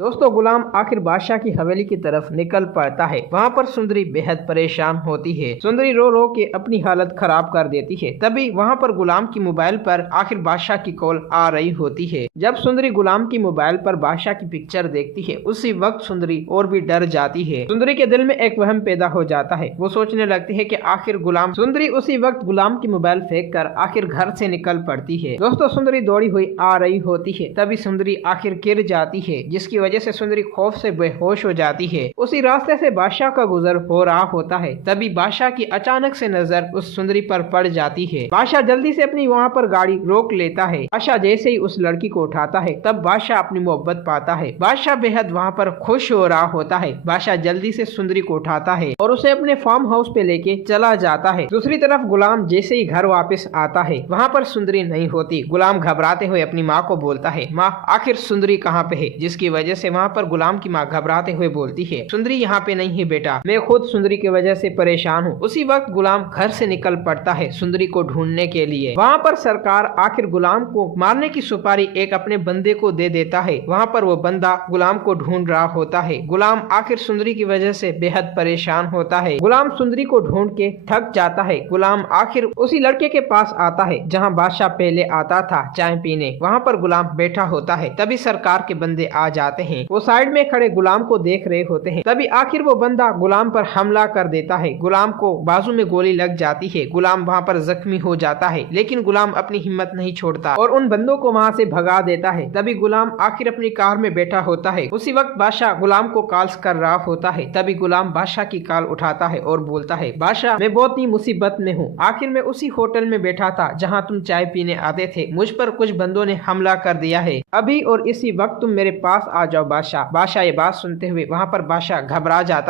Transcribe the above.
दोस्तों गुलाम आखिर बादशाह की हवेली की तरफ निकल पड़ता है। वहाँ पर सुंदरी बेहद परेशान होती है। सुंदरी रो रो के अपनी हालत खराब कर देती है। तभी वहाँ पर गुलाम की मोबाइल पर आखिर बादशाह की कॉल आ रही होती है। जब सुंदरी गुलाम की मोबाइल पर बादशाह की पिक्चर देखती है, उसी वक्त सुंदरी और भी डर जाती है। सुंदरी के दिल में एक वहम पैदा हो जाता है। वो सोचने लगती है कि आखिर गुलाम सुंदरी उसी वक्त गुलाम की मोबाइल फेंक कर आखिर घर से निकल पड़ती है। दोस्तों सुंदरी दौड़ी हुई आ रही होती है। तभी सुंदरी आखिर गिर जाती है, जिसकी वजह से सुंदरी खौफ से बेहोश हो जाती है। उसी रास्ते से बादशाह का गुजर हो रहा होता है। तभी बादशाह की अचानक से नजर उस सुंदरी पर पड़ जाती है। बादशाह जल्दी से अपनी वहाँ पर गाड़ी रोक लेता है। बादशाह जैसे ही उस लड़की को उठाता है, तब बादशाह अपनी मोहब्बत पाता है। बादशाह बेहद वहाँ पर खुश हो रहा होता है। बादशाह जल्दी से सुंदरी को उठाता है और उसे अपने फार्म हाउस पे लेके चला जाता है। दूसरी तरफ गुलाम जैसे ही घर वापस आता है, वहाँ पर सुंदरी नहीं होती। गुलाम घबराते हुए अपनी माँ को बोलता है, माँ आखिर सुंदरी कहाँ पे है? जिसकी वजह से वहाँ पर गुलाम की माँ घबराते हुए बोलती है, सुंदरी यहाँ पे नहीं है बेटा, मैं खुद सुंदरी की वजह से परेशान हूँ। उसी वक्त गुलाम घर से निकल पड़ता है सुंदरी को ढूंढने के लिए। वहाँ पर सरकार आखिर गुलाम को मारने की सुपारी एक अपने बंदे को दे देता है। वहाँ पर वो बंदा गुलाम को ढूंढ रहा होता है। गुलाम आखिर सुंदरी की वजह से बेहद परेशान होता है। गुलाम सुंदरी को ढूंढ के थक जाता है। गुलाम आखिर उसी लड़के के पास आता है जहाँ बादशाह पहले आता था चाय पीने। वहाँ पर गुलाम बैठा होता है। तभी सरकार के बंदे आ जाते हैं। वो साइड में खड़े गुलाम को देख रहे होते हैं। तभी आखिर वो बंदा गुलाम पर हमला कर देता है। गुलाम को बाजू में गोली लग जाती है। गुलाम वहाँ पर जख्मी हो जाता है, लेकिन गुलाम अपनी हिम्मत नहीं छोड़ता और उन बंदों को वहाँ से भगा देता है। तभी गुलाम आखिर अपनी कार में बैठा होता है। उसी वक्त बादशाह गुलाम को कॉल्स कर रहा होता है। तभी गुलाम बादशाह की कॉल उठाता है और बोलता है, बादशाह मैं बहुत ही मुसीबत में हूँ। आखिर मैं उसी होटल में बैठा था जहाँ तुम चाय पीने आते थे। मुझ पर कुछ बंदों ने हमला कर दिया है। अभी और इसी वक्त तुम मेरे पास आ जाओ बादशाह। बादशाह ये बात सुनते हुए वहाँ पर बादशाह घबरा जाता